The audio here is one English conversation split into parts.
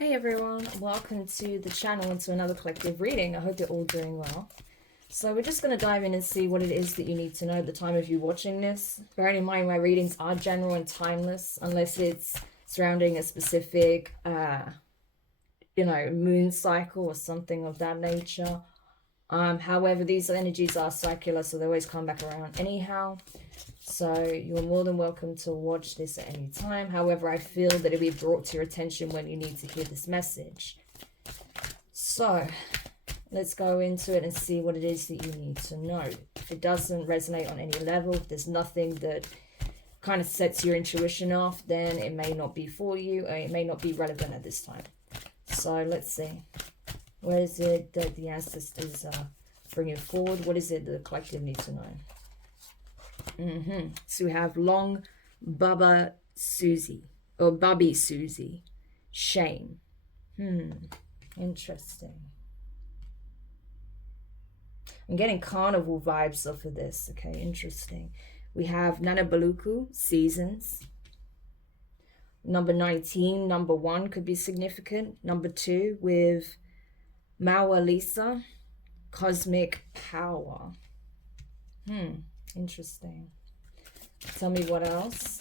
Hey everyone, welcome to the channel and to another collective reading. I hope you're all doing well. So we're just going to dive in and see what it is that you need to know at the time of you watching this. Bearing in mind my readings are general and timeless unless it's surrounding a specific, moon cycle or something of that nature. However, these energies are circular, so they always come back around anyhow. So you're more than welcome to watch this at any time. However, I feel that it'll be brought to your attention when you need to hear this message. So let's go into it and see what it is that you need to know. If it doesn't resonate on any level, if there's nothing that kind of sets your intuition off, then it may not be for you, or it may not be relevant at this time. So let's see. Where is it that the ancestors are bringing forward? What is it that the collective needs to know? So we have Long Baba Susie, or Bubby Susie, shame. Interesting. I'm getting carnival vibes off of this. Okay, interesting. We have Nana Baluku, seasons. Number 19, number 1 could be significant. Number 2 with Maua Lisa, cosmic power. Interesting. Tell me what else.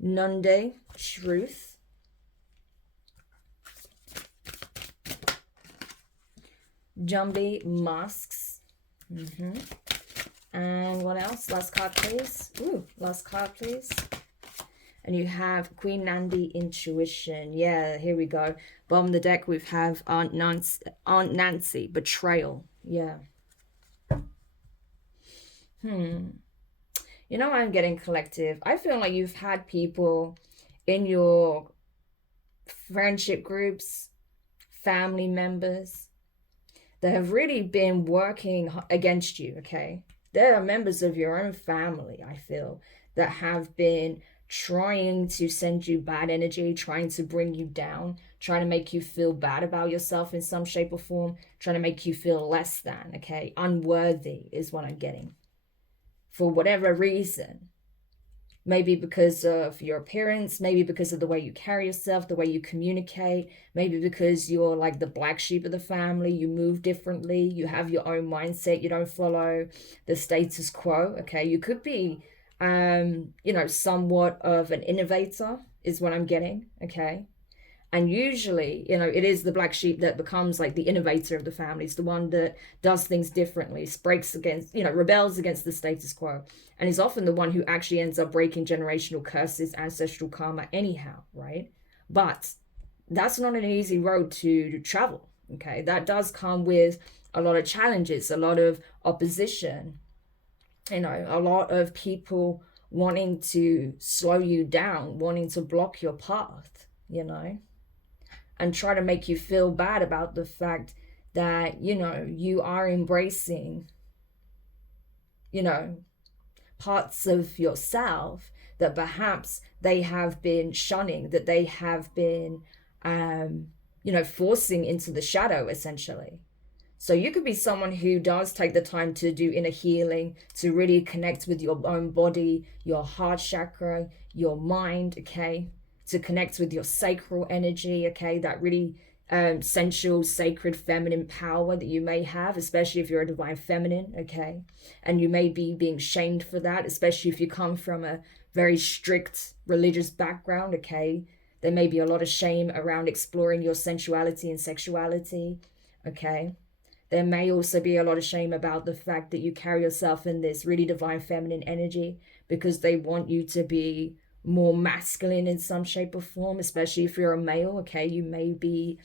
Nunde, truth. Jumbi, masks. And what else? Last card, please. Ooh, last card, please. And you have Queen Nandi, intuition. Yeah, here we go. Bottom of the deck, we have Aunt Nancy, betrayal. Yeah. You know, I'm getting collective. I feel like you've had people in your friendship groups, family members, that have really been working against you, okay? There are members of your own family, I feel, that have been trying to send you bad energy, trying to bring you down, trying to make you feel bad about yourself in some shape or form, trying to make you feel less than, okay? Unworthy is what I'm getting. For whatever reason, maybe because of your appearance, maybe because of the way you carry yourself, the way you communicate, maybe because you're like the black sheep of the family, you move differently, you have your own mindset, you don't follow the status quo, okay? You could be, somewhat of an innovator is what I'm getting, okay? And usually, it is the black sheep that becomes like the innovator of the family. It's the one that does things differently, breaks against, rebels against the status quo. And is often the one who actually ends up breaking generational curses, ancestral karma anyhow, right? But that's not an easy road to travel, okay? That does come with a lot of challenges, a lot of opposition, a lot of people wanting to slow you down, wanting to block your path, and try to make you feel bad about the fact that, you are embracing, parts of yourself that perhaps they have been shunning, that they have been, forcing into the shadow, essentially. So you could be someone who does take the time to do inner healing, to really connect with your own body, your heart chakra, your mind, okay? To connect with your sacral energy, okay? That really sensual, sacred, feminine power that you may have, especially if you're a divine feminine, okay? And you may be being shamed for that, especially if you come from a very strict religious background, okay? There may be a lot of shame around exploring your sensuality and sexuality, okay? There may also be a lot of shame about the fact that you carry yourself in this really divine feminine energy because they want you to be more masculine in some shape or form, especially if you're a male, okay? You may be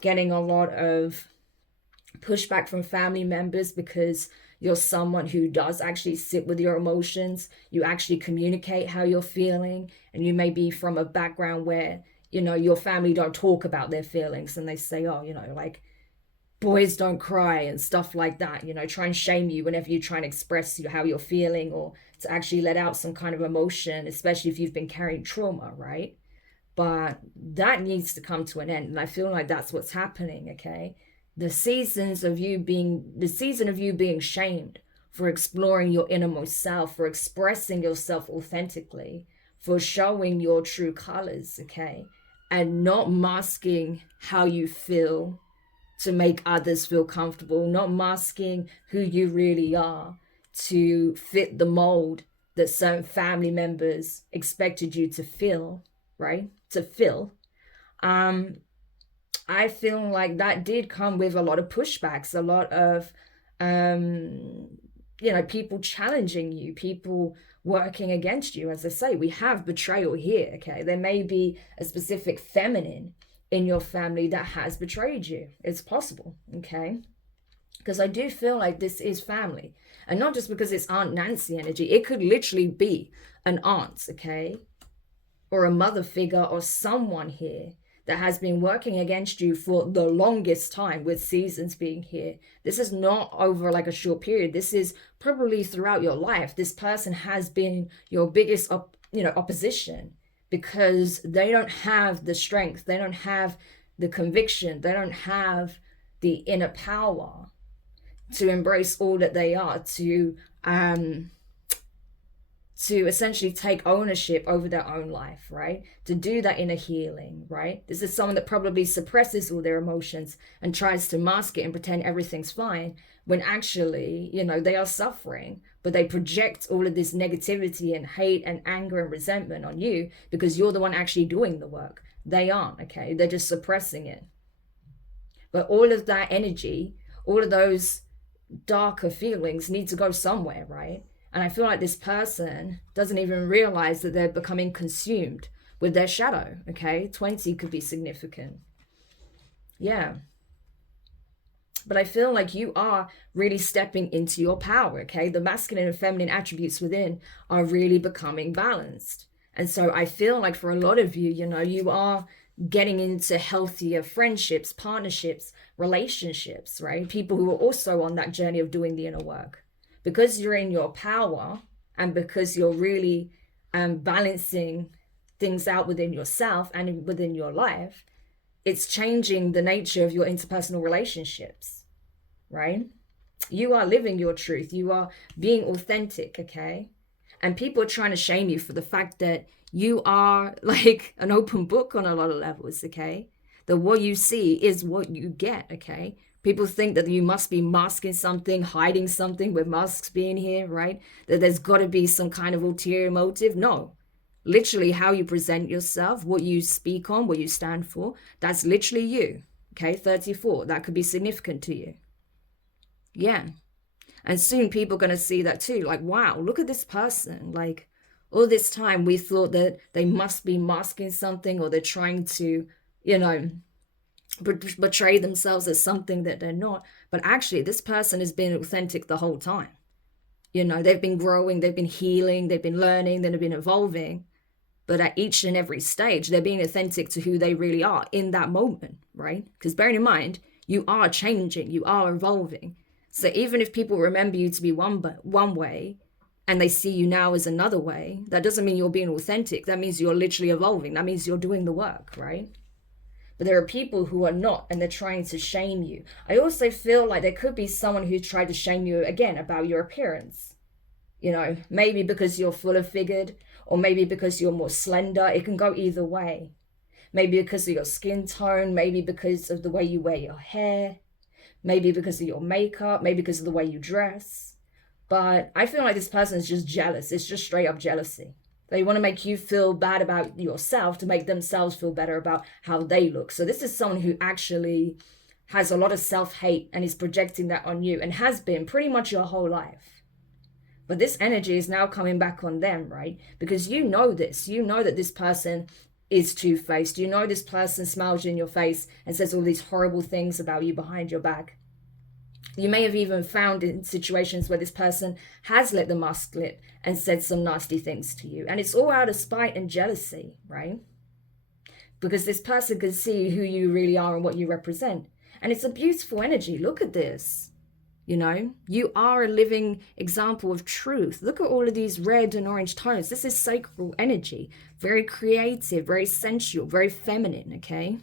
getting a lot of pushback from family members because you're someone who does actually sit with your emotions. You actually communicate how you're feeling, and you may be from a background where, your family don't talk about their feelings and they say, oh, like, boys don't cry and stuff like that, try and shame you whenever you try and express how you're feeling or to actually let out some kind of emotion, especially if you've been carrying trauma, right? But that needs to come to an end. And I feel like that's what's happening, okay? The season of you being shamed for exploring your innermost self, for expressing yourself authentically, for showing your true colors, okay? and not masking how you feel to make others feel comfortable, not masking who you really are to fit the mold that certain family members expected you to fill, right? To fill. I feel like that did come with a lot of pushbacks, a lot of, people challenging you, people working against you. As I say, we have betrayal here, okay? There may be a specific feminine in your family that has betrayed you. It's possible, okay? Because I do feel like this is family. And not just because it's Aunt Nancy energy. It could literally be an aunt, okay? Or a mother figure or someone here that has been working against you for the longest time, with seasons being here. This is not over like a short period. This is probably throughout your life. This person has been your biggest opposition, because they don't have the strength, they don't have the conviction, they don't have the inner power to embrace all that they are, to essentially take ownership over their own life, right? To do that inner healing, right? This is someone that probably suppresses all their emotions and tries to mask it and pretend everything's fine, when actually, they are suffering, but they project all of this negativity and hate and anger and resentment on you because you're the one actually doing the work. They aren't, okay? They're just suppressing it. But all of that energy, all of those darker feelings need to go somewhere, right? And I feel like this person doesn't even realize that they're becoming consumed with their shadow, okay? 20 could be significant. Yeah. But I feel like you are really stepping into your power, okay? The masculine and feminine attributes within are really becoming balanced. And so I feel like for a lot of you, you are getting into healthier friendships, partnerships, relationships, right? People who are also on that journey of doing the inner work. Because you're in your power, and because you're really balancing things out within yourself and within your life, it's changing the nature of your interpersonal relationships, right? You are living your truth. You are being authentic, okay? And people are trying to shame you for the fact that you are like an open book on a lot of levels, okay? That what you see is what you get, okay? People think that you must be masking something, hiding something, with masks being here, right? That there's got to be some kind of ulterior motive. No. Literally how you present yourself, what you speak on, what you stand for, that's literally you. Okay, 34. That could be significant to you. Yeah. And soon people are going to see that too. Like, wow, look at this person. Like, all this time we thought that they must be masking something, or they're trying to, portray themselves as something that they're not. But actually, this person has been authentic the whole time. They've been growing, they've been healing, they've been learning, they've been evolving. But at each and every stage, they're being authentic to who they really are in that moment, right? Because bearing in mind, you are changing, you are evolving. So even if people remember you to be one way, and they see you now as another way, that doesn't mean you're being authentic. That means you're literally evolving. That means you're doing the work, right? But there are people who are not, and they're trying to shame you. I also feel like there could be someone who tried to shame you again about your appearance. Maybe because you're fuller figured, or maybe because you're more slender. It can go either way. Maybe because of your skin tone, maybe because of the way you wear your hair, maybe because of your makeup, maybe because of the way you dress. But I feel like this person is just jealous. It's just straight up jealousy. They want to make you feel bad about yourself to make themselves feel better about how they look. So this is someone who actually has a lot of self-hate and is projecting that on you, and has been pretty much your whole life. But this energy is now coming back on them, right? Because you know this. You know that this person is two-faced. You know this person smiles in your face and says all these horrible things about you behind your back. You may have even found in situations where this person has let the mask slip and said some nasty things to you. And it's all out of spite and jealousy, right? Because this person can see who you really are and what you represent. And it's a beautiful energy. Look at this. You are a living example of truth. Look at all of these red and orange tones. This is sacral energy. Very creative, very sensual, very feminine, okay?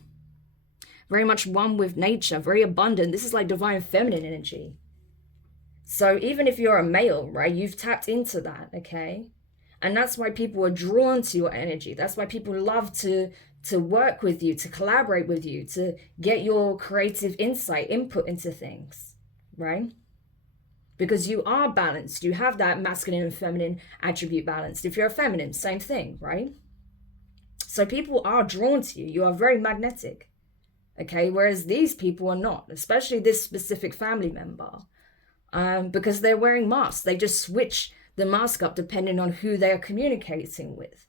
Very much one with nature, very abundant. This is like divine feminine energy. So even if you're a male, right, you've tapped into that, okay? And that's why people are drawn to your energy. That's why people love to to work with you, to collaborate with you, to get your creative insight, input into things, right? Because you are balanced. You have that masculine and feminine attribute balanced. If you're a feminine, same thing, right? So people are drawn to you. You are very magnetic, okay? Whereas these people are not, especially this specific family member, because they're wearing masks. They just switch the mask up depending on who they're communicating with.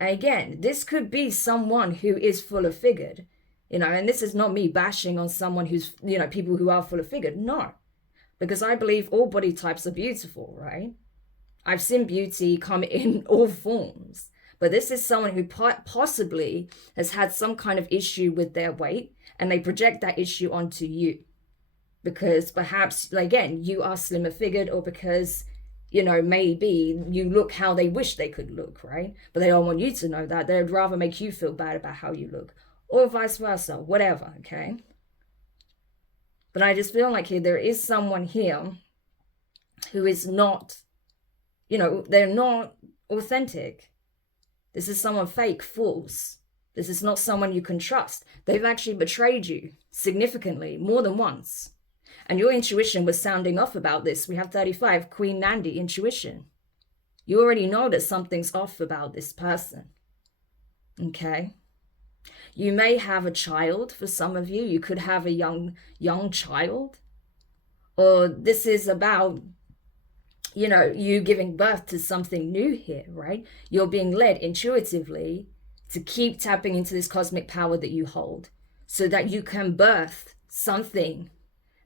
Again, this could be someone who is full of figured, and this is not me bashing on someone who's, people who are full of figured. No, because I believe all body types are beautiful, right? I've seen beauty come in all forms, but this is someone who possibly has had some kind of issue with their weight, and they project that issue onto you because perhaps, again, you are slimmer figured, or because maybe you look how they wish they could look, right? But they don't want you to know that. They'd rather make you feel bad about how you look, or vice versa, whatever, okay? But I just feel like here, there is someone here who is not, they're not authentic. This is someone fake, false. This is not someone you can trust. They've actually betrayed you significantly, more than once. And your intuition was sounding off about this. We have 35, Queen Nandi, intuition. You already know that something's off about this person. Okay? You may have a child for some of you. You could have a young child. Or this is about, you giving birth to something new here, right? You're being led intuitively to keep tapping into this cosmic power that you hold so that you can birth something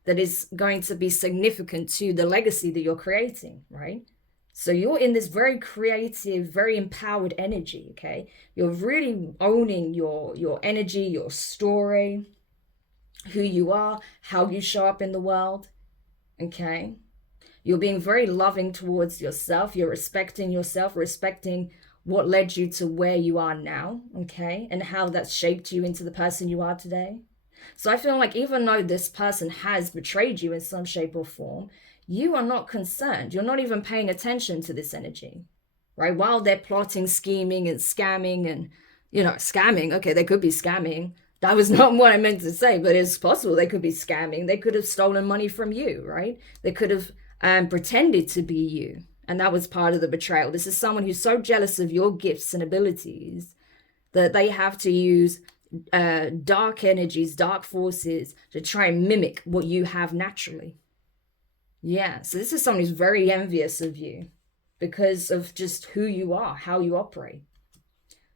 that is going to be significant to the legacy that you're creating, right? So you're in this very creative, very empowered energy, okay? You're really owning your energy, your story, who you are, how you show up in the world, okay? You're being very loving towards yourself. You're respecting yourself, respecting what led you to where you are now, okay? And how that's shaped you into the person you are today. So I feel like even though this person has betrayed you in some shape or form, you are not concerned. You're not even paying attention to this energy, right? While they're plotting, scheming and scamming and, scamming. Okay, they could be scamming. That was not what I meant to say, but it's possible they could be scamming. They could have stolen money from you, right? They could have pretended to be you. And that was part of the betrayal. This is someone who's so jealous of your gifts and abilities that they have to use dark energies, dark forces to try and mimic what you have naturally. Yeah, so this is someone who's very envious of you because of just who you are, how you operate.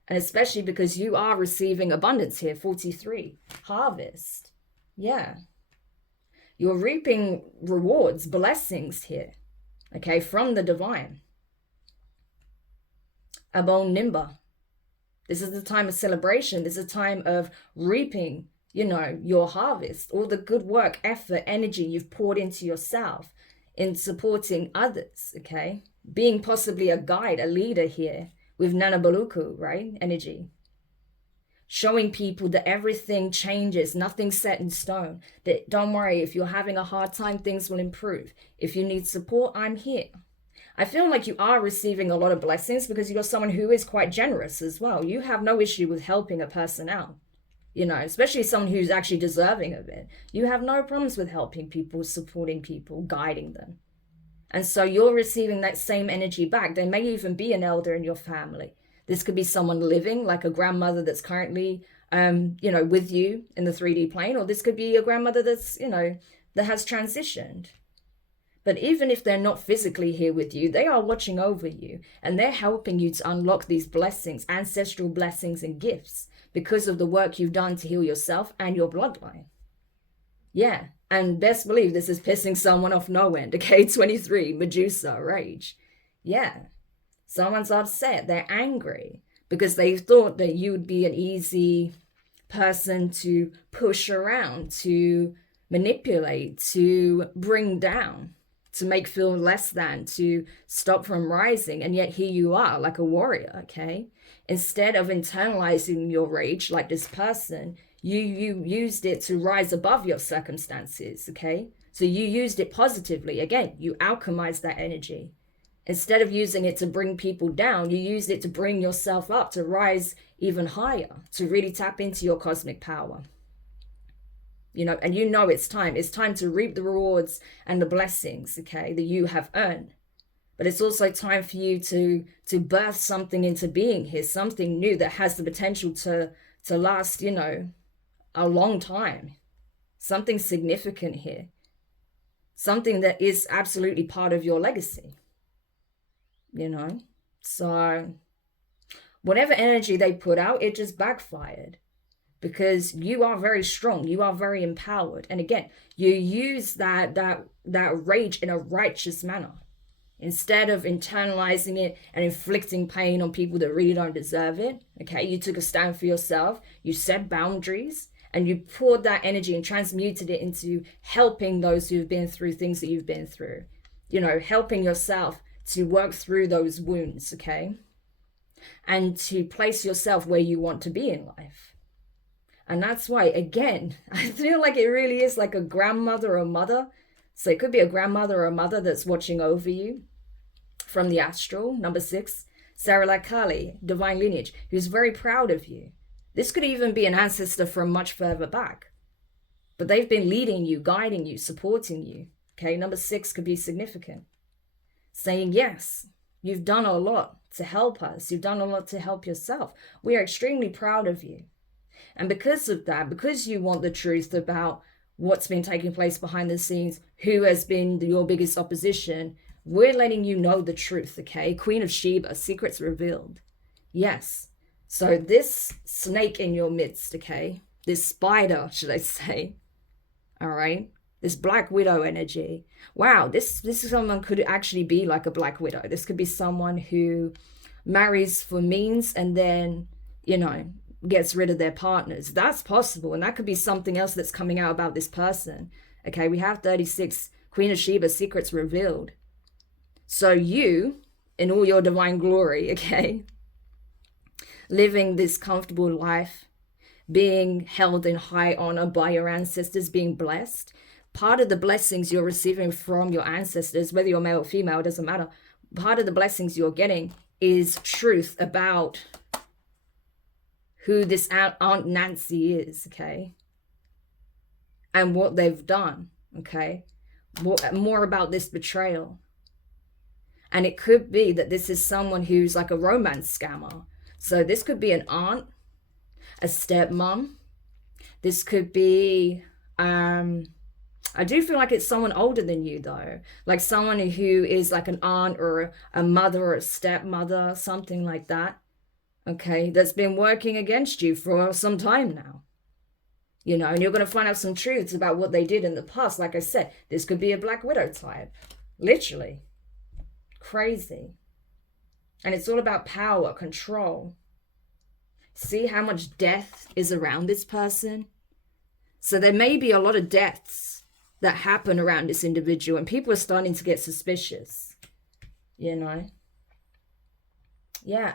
And especially because you are receiving abundance here, 43, harvest. Yeah. You're reaping rewards, blessings here, okay, from the divine. Abon Nimba. This is the time of celebration. This is a time of reaping, your harvest, all the good work, effort, energy you've poured into yourself in supporting others, okay? Being possibly a guide, a leader here with Nana Baluku, right? Energy. Showing people that everything changes, nothing's set in stone. That don't worry, if you're having a hard time, things will improve. If you need support, I'm here. I feel like you are receiving a lot of blessings because you're someone who is quite generous as well. You have no issue with helping a person out, especially someone who's actually deserving of it. You have no problems with helping people, supporting people, guiding them. And so you're receiving that same energy back. There may even be an elder in your family. This could be someone living, like a grandmother that's currently, with you in the 3D plane, or this could be a grandmother that's, that has transitioned. But even if they're not physically here with you, they are watching over you and they're helping you to unlock these blessings, ancestral blessings and gifts because of the work you've done to heal yourself and your bloodline. Yeah, and best believe this is pissing someone off no end, okay? 23, Medusa, rage. Yeah, someone's upset, they're angry because they thought that you would be an easy person to push around, to manipulate, to bring down, to make feel less than, to stop from rising. And yet here you are like a warrior, okay? Instead of internalizing your rage like this person, you used it to rise above your circumstances, okay? So you used it positively. Again, you alchemized that energy. Instead of using it to bring people down, you use it to bring yourself up, to rise even higher, to really tap into your cosmic power. You know, and you know it's time. It's time to reap the rewards and the blessings, okay, that you have earned. But it's also time for you to birth something into being here, something new that has the potential to last, you know, a long time. Something significant here. Something that is absolutely part of your legacy. You know? So whatever energy they put out, it just backfired. Because you are very strong, you are very empowered. And again, you use that rage in a righteous manner. Instead of internalizing it and inflicting pain on people that really don't deserve it, okay, you took a stand for yourself, you set boundaries, and you poured that energy and transmuted it into helping those who have been through things that you've been through. You know, helping yourself to work through those wounds, okay? And to place yourself where you want to be in life. And that's why, again, I feel like it really is like a grandmother or mother. So it could be a grandmother or a mother that's watching over you from the astral. Number 6, Sarah Lakali, divine lineage, who's very proud of you. This could even be an ancestor from much further back. But they've been leading you, guiding you, supporting you. Okay, number 6 could be significant. Saying, yes, you've done a lot to help us. You've done a lot to help yourself. We are extremely proud of you. And because of that, because you want the truth about what's been taking place behind the scenes, who has been your biggest opposition, we're letting you know the truth, okay? Queen of Sheba, secrets revealed. Yes. So this snake in your midst, okay? This spider, should I say? All right? This Black Widow energy. Wow, this is someone could actually be like a Black Widow. This could be someone who marries for means and then, you know, gets rid of their partners. That's possible. And that could be something else that's coming out about this person. Okay, we have 36, Queen of Sheba, secrets revealed. So you, in all your divine glory, okay, living this comfortable life, being held in high honor by your ancestors, being blessed. Part of the blessings you're receiving from your ancestors, whether you're male or female, it doesn't matter. Part of the blessings you're getting is truth about who this Aunt Nancy is, okay? And what they've done, okay? More about this betrayal. And it could be that this is someone who's like a romance scammer. So this could be an aunt, a stepmom. This could be, I do feel like it's someone older than you though. Like someone who is like an aunt or a mother or a stepmother, something like that. Okay, that's been working against you for some time now. You know, and you're going to find out some truths about what they did in the past. Like I said, this could be a Black Widow type. Literally. Crazy. And it's all about power, control. See how much death is around this person? So there may be a lot of deaths that happen around this individual, and people are starting to get suspicious. You know? Yeah.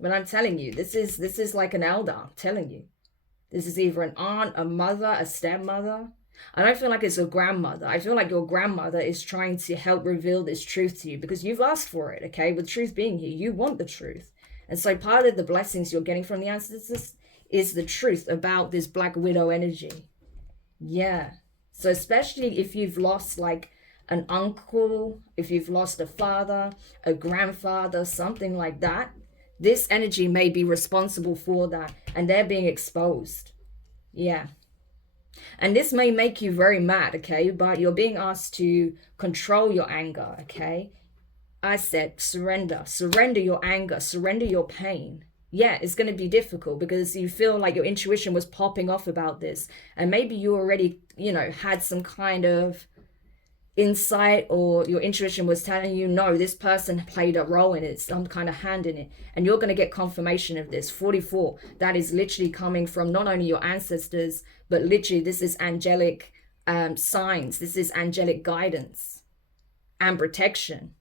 But I'm telling you, this is like an elder, I'm telling you. This is either an aunt, a mother, a stepmother. I don't feel like it's a grandmother. I feel like your grandmother is trying to help reveal this truth to you because you've asked for it, okay? With truth being here, you want the truth. And so part of the blessings you're getting from the ancestors is the truth about this Black Widow energy. Yeah. So especially if you've lost like an uncle, if you've lost a father, a grandfather, something like that, this energy may be responsible for that, and they're being exposed. Yeah. And this may make you very mad, okay? But you're being asked to control your anger, okay? I said surrender. Surrender your anger. Surrender your pain. Yeah, it's going to be difficult because you feel like your intuition was popping off about this. And maybe you already, you know, had some kind of insight, or your intuition was telling you, no, this person played a role in it, some kind of hand in it, and you're going to get confirmation of this. 44, that is literally coming from not only your ancestors, but literally this is angelic signs, this is angelic guidance and protection,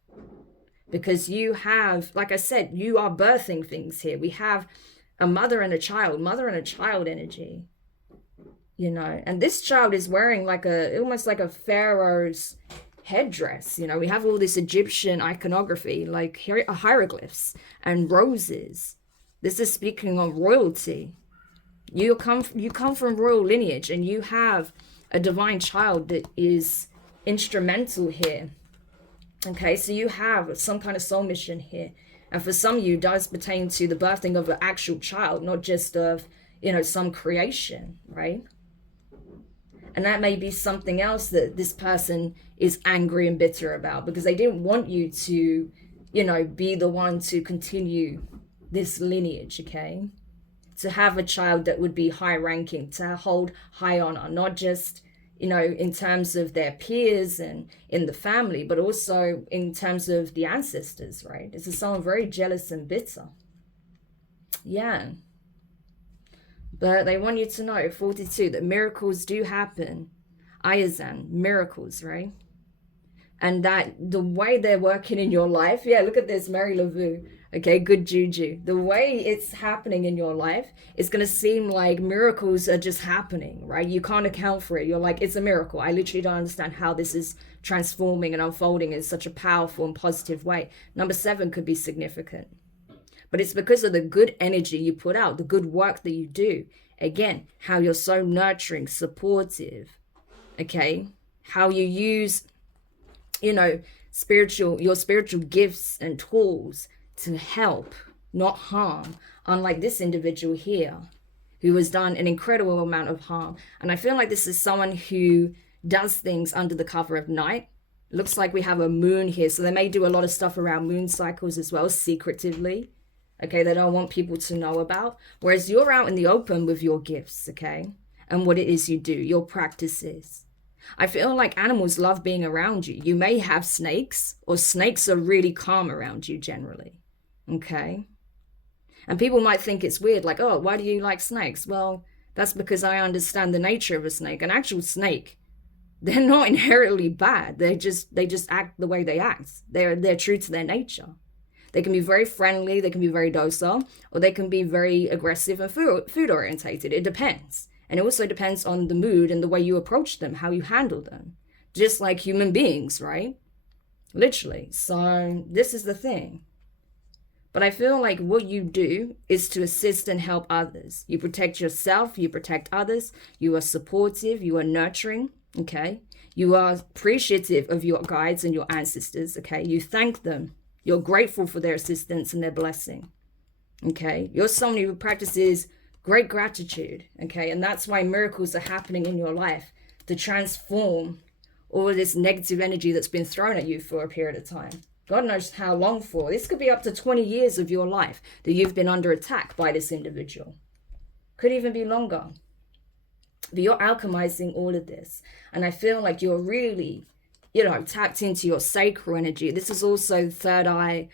because you have, like I said, you are birthing things here. We have a mother and a child energy, you know, and this child is wearing like almost like a pharaoh's headdress. You know, we have all this Egyptian iconography, like hieroglyphs and roses. This is speaking of royalty. You come from royal lineage, and you have a divine child that is instrumental here. Okay, so you have some kind of soul mission here. And for some of you, it does pertain to the birthing of an actual child, not just of, you know, some creation, right? And that may be something else that this person is angry and bitter about, because they didn't want you to, you know, be the one to continue this lineage, okay? To have a child that would be high ranking, to hold high honor, not just, you know, in terms of their peers and in the family, but also in terms of the ancestors, right? This is someone very jealous and bitter. Yeah. But they want you to know, 42, that miracles do happen. Ayazan, miracles, right? And that the way they're working in your life, yeah, look at this, Mary LaVue. Okay, good juju. The way it's happening in your life, it's going to seem like miracles are just happening, right? You can't account for it. You're like, it's a miracle. I literally don't understand how this is transforming and unfolding in such a powerful and positive way. Number 7 could be significant. But it's because of the good energy you put out, the good work that you do. Again, how you're so nurturing, supportive, okay? How you use, you know, your spiritual gifts and tools to help, not harm, unlike this individual here, who has done an incredible amount of harm. And I feel like this is someone who does things under the cover of night. Looks like we have a moon here, so they may do a lot of stuff around moon cycles as well, secretively. Okay, they don't want people to know about. Whereas you're out in the open with your gifts, okay, and what it is you do, your practices. I feel like animals love being around you. You may have snakes, or snakes are really calm around you generally. Okay. And people might think it's weird, like, oh, why do you like snakes? Well, that's because I understand the nature of a snake. An actual snake, they're not inherently bad. They just act the way they act. They're true to their nature. They can be very friendly, they can be very docile, or they can be very aggressive and food orientated. It depends. And it also depends on the mood and the way you approach them, how you handle them. Just like human beings, right? Literally. So this is the thing. But I feel like what you do is to assist and help others. You protect yourself, you protect others, you are supportive, you are nurturing, okay? You are appreciative of your guides and your ancestors, okay? You thank them. You're grateful for their assistance and their blessing, okay? You're someone who practices great gratitude, okay? And that's why miracles are happening in your life, to transform all of this negative energy that's been thrown at you for a period of time. God knows how long for. This could be up to 20 years of your life that you've been under attack by this individual. Could even be longer. But you're alchemizing all of this. And I feel like you're really, you know, tapped into your sacral energy. This is also the third eye,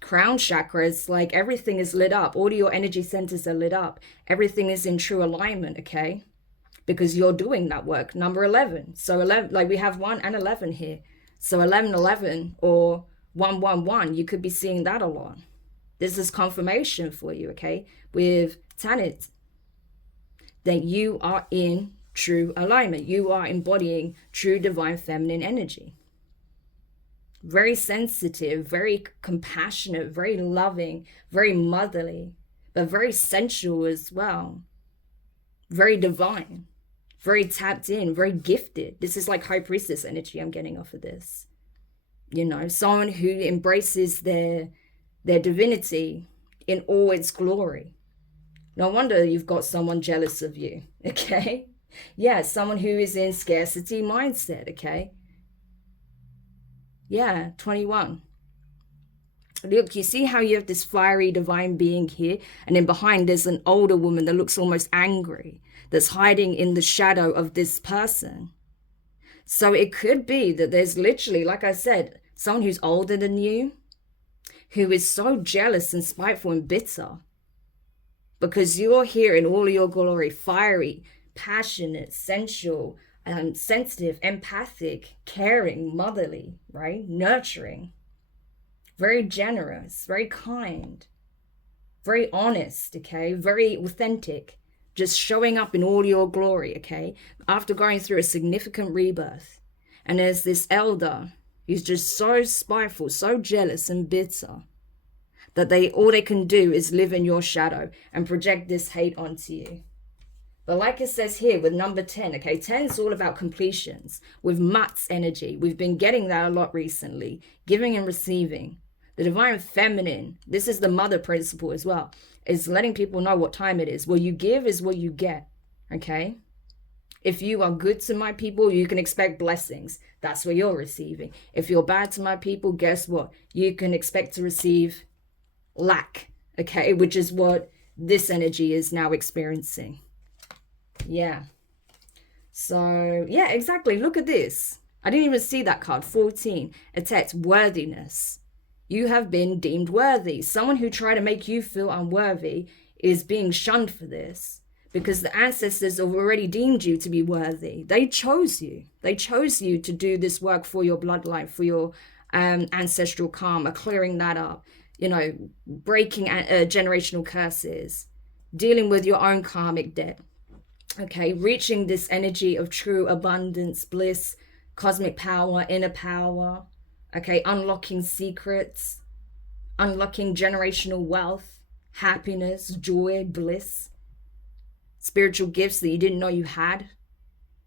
crown chakra. It's like everything is lit up. All of your energy centers are lit up. Everything is in true alignment, okay? Because you're doing that work. Number 11. So 11, like we have 1 and 11 here. So 1111 or 111, you could be seeing that a lot. This is confirmation for you, okay? With Tanit, that you are in true alignment. You are embodying true divine feminine energy. Very sensitive, very compassionate, very loving, very motherly, but very sensual as well. Very divine. Very tapped in, very gifted. This is like high priestess energy I'm getting off of this. You know, someone who embraces their divinity in all its glory. No wonder you've got someone jealous of you, okay? Yeah, someone who is in scarcity mindset, okay? Yeah, 21. Look, you see how you have this fiery divine being here, and then behind there's an older woman that looks almost angry, that's hiding in the shadow of this person. So it could be that there's literally, like I said, someone who's older than you, who is so jealous and spiteful and bitter, because you're here in all of your glory, fiery, passionate, sensual, sensitive, empathic, caring, motherly, right? Nurturing, very generous, very kind, very honest, okay? Very authentic. Just showing up in all your glory, okay? After going through a significant rebirth. And there's this elder who's just so spiteful, so jealous and bitter that all they can do is live in your shadow and project this hate onto you. But like it says here with number 10, okay, 10 is all about completions. With Matt's energy, we've been getting that a lot recently, giving and receiving. The divine feminine, this is the mother principle as well, is letting people know what time it is. What you give is what you get, okay? If you are good to my people, you can expect blessings. That's what you're receiving. If you're bad to my people, guess what? You can expect to receive lack, okay? Which is what this energy is now experiencing. Yeah. So, yeah, exactly. Look at this. I didn't even see that card. 14. A text. Worthiness. You have been deemed worthy. Someone who tried to make you feel unworthy is being shunned for this because the ancestors have already deemed you to be worthy. They chose you. They chose you to do this work for your bloodline, for your ancestral karma, clearing that up, you know, breaking generational curses, dealing with your own karmic debt. Okay, reaching this energy of true abundance, bliss, cosmic power, inner power. Okay, unlocking secrets, unlocking generational wealth, happiness, joy, bliss, spiritual gifts that you didn't know you had.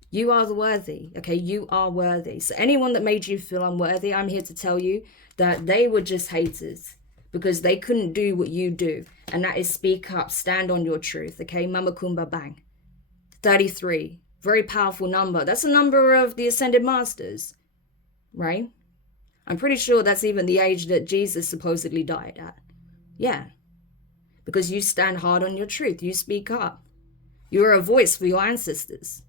You are the worthy, okay? You are worthy. So anyone that made you feel unworthy, I'm here to tell you that they were just haters because they couldn't do what you do. And that is speak up, stand on your truth, okay? Mama Kumba Bang. 33, very powerful number. That's a number of the Ascended Masters, right? I'm pretty sure that's even the age that Jesus supposedly died at. Yeah, because you stand hard on your truth. You speak up. You're a voice for your ancestors.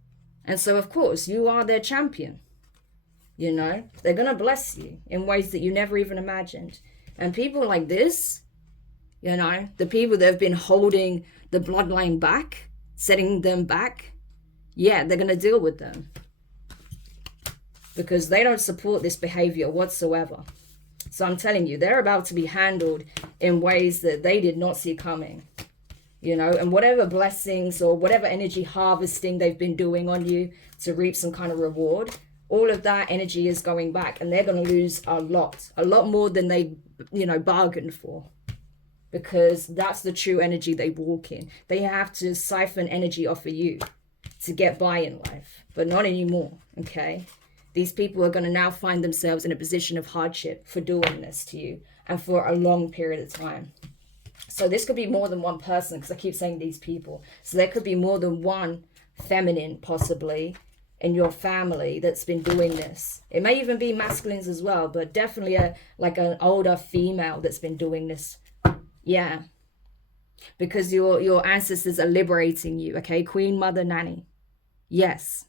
And so, of course, you are their champion. You know, they're going to bless you in ways that you never even imagined. And people like this, you know, the people that have been holding the bloodline back, setting them back, yeah, they're going to deal with them because they don't support this behavior whatsoever. So I'm telling you, they're about to be handled in ways that they did not see coming, you know, and whatever blessings or whatever energy harvesting they've been doing on you to reap some kind of reward, all of that energy is going back and they're going to lose a lot more than they, you know, bargained for. Because that's the true energy they walk in. They have to siphon energy off of you to get by in life, but not anymore, okay? These people are going to now find themselves in a position of hardship for doing this to you and for a long period of time. So this could be more than one person because I keep saying these people. So there could be more than one feminine possibly in your family that's been doing this. It may even be masculines as well, but definitely like an older female that's been doing this. Yeah, because your ancestors are liberating you, okay? Queen, mother, nanny. Yes.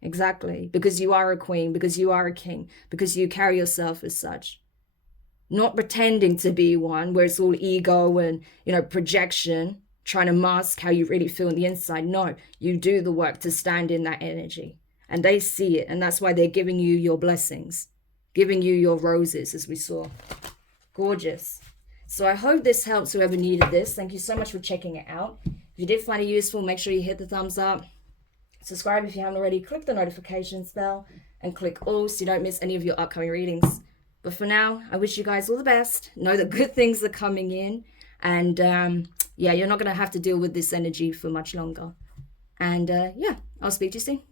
Exactly. Because you are a queen, because you are a king, because you carry yourself as such. Not pretending to be one where it's all ego and, you know, projection, trying to mask how you really feel on the inside. No, you do the work to stand in that energy. And they see it. And that's why they're giving you your blessings, giving you your roses, as we saw. Gorgeous. So I hope this helps whoever needed this. Thank you so much for checking it out. If you did find it useful, make sure you hit the thumbs up. Subscribe if you haven't already. Click the notifications bell and click all so you don't miss any of your upcoming readings. But for now, I wish you guys all the best. Know that good things are coming in. And yeah, you're not going to have to deal with this energy for much longer. And yeah, I'll speak to you soon.